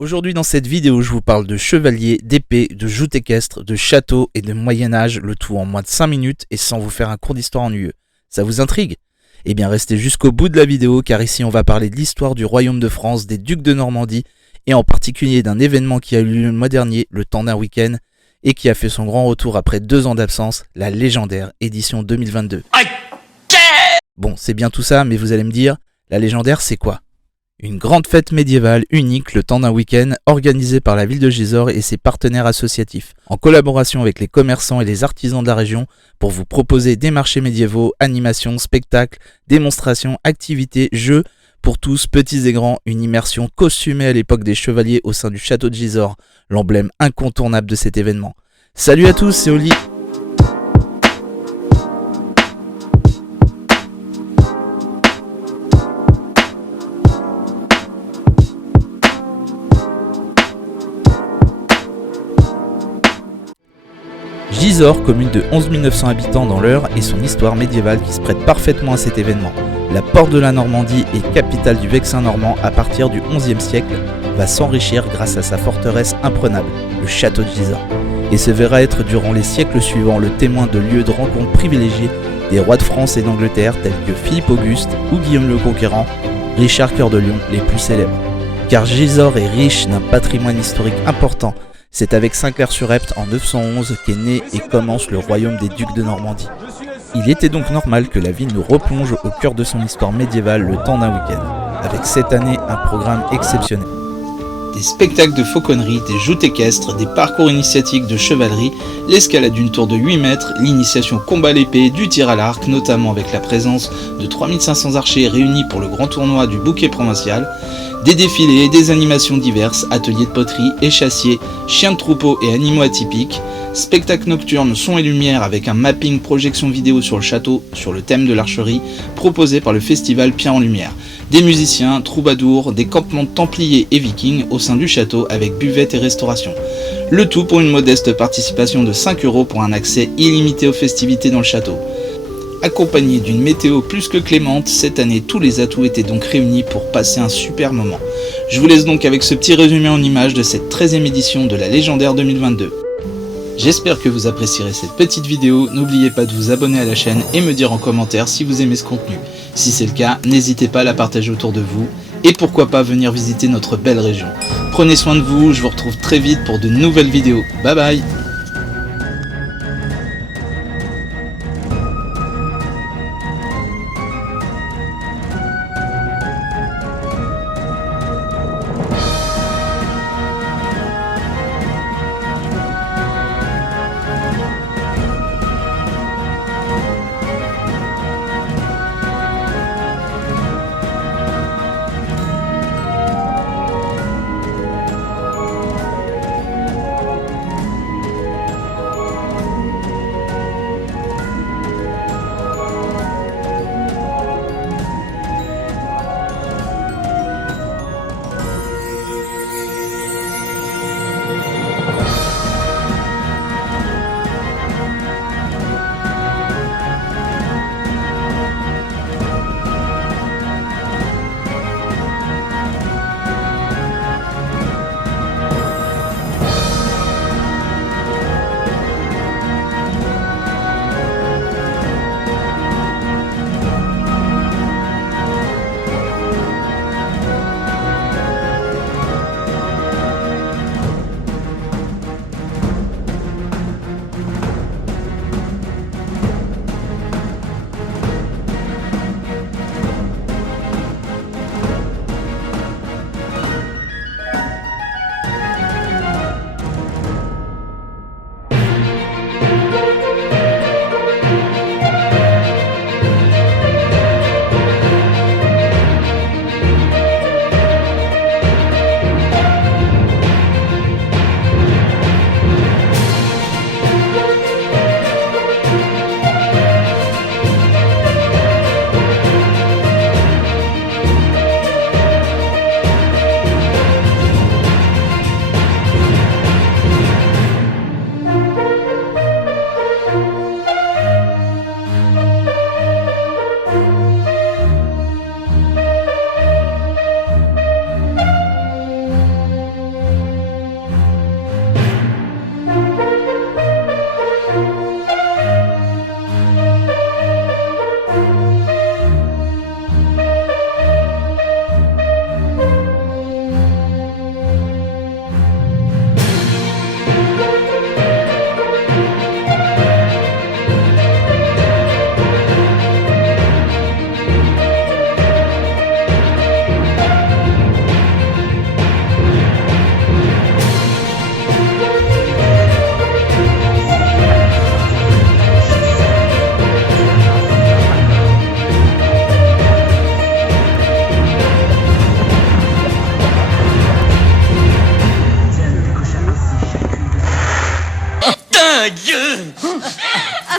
Aujourd'hui dans cette vidéo, je vous parle de chevaliers, d'épées, de joutes équestres, de châteaux et de Moyen-Âge, le tout en moins de 5 minutes et sans vous faire un cours d'histoire ennuyeux. Ça vous intrigue? Eh bien restez jusqu'au bout de la vidéo car ici on va parler de l'histoire du royaume de France, des ducs de Normandie et en particulier d'un événement qui a eu lieu le mois dernier, le temps d'un week-end, et qui a fait son grand retour après 2 ans d'absence, la légendaire édition 2022. Bon, c'est bien tout ça, mais vous allez me dire, la légendaire c'est quoi? Une grande fête médiévale unique le temps d'un week-end organisée par la ville de Gisors et ses partenaires associatifs, en collaboration avec les commerçants et les artisans de la région pour vous proposer des marchés médiévaux, animations, spectacles, démonstrations, activités, jeux, pour tous, petits et grands, une immersion costumée à l'époque des chevaliers au sein du château de Gisors, l'emblème incontournable de cet événement. Salut à tous, c'est Oli. Gisors, commune de 11 900 habitants dans l'Eure, et son histoire médiévale qui se prête parfaitement à cet événement. La porte de la Normandie et capitale du Vexin normand à partir du XIe siècle va s'enrichir grâce à sa forteresse imprenable, le château de Gisors, et se verra être durant les siècles suivants le témoin de lieux de rencontres privilégiés des rois de France et d'Angleterre tels que Philippe Auguste ou Guillaume le Conquérant, Richard Cœur de Lion les plus célèbres. Car Gisors est riche d'un patrimoine historique important. C'est avec Saint-Clair-sur-Epte en 911 qu'est né et commence le royaume des ducs de Normandie. Il était donc normal que la ville nous replonge au cœur de son histoire médiévale le temps d'un week-end, avec cette année un programme exceptionnel. Des spectacles de fauconnerie, des joutes équestres, des parcours initiatiques de chevalerie, l'escalade d'une tour de 8 mètres, l'initiation combat à l'épée, du tir à l'arc, notamment avec la présence de 3500 archers réunis pour le grand tournoi du bouquet provincial, des défilés, des animations diverses, ateliers de poterie, échassiers, chiens de troupeau et animaux atypiques, spectacles nocturnes, son et lumière avec un mapping projection vidéo sur le château sur le thème de l'archerie proposé par le festival Pierre en Lumière, des musiciens, troubadours, des campements de templiers et vikings au sein du château avec buvette et restauration. Le tout pour une modeste participation de 5 € pour un accès illimité aux festivités dans le château. Accompagné d'une météo plus que clémente, cette année tous les atouts étaient donc réunis pour passer un super moment. Je vous laisse donc avec ce petit résumé en images de cette 13e édition de la légendaire 2022. J'espère que vous apprécierez cette petite vidéo, n'oubliez pas de vous abonner à la chaîne et me dire en commentaire si vous aimez ce contenu. Si c'est le cas, n'hésitez pas à la partager autour de vous et pourquoi pas venir visiter notre belle région. Prenez soin de vous, je vous retrouve très vite pour de nouvelles vidéos. Bye bye.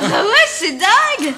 Ah bah ouais, c'est dingue.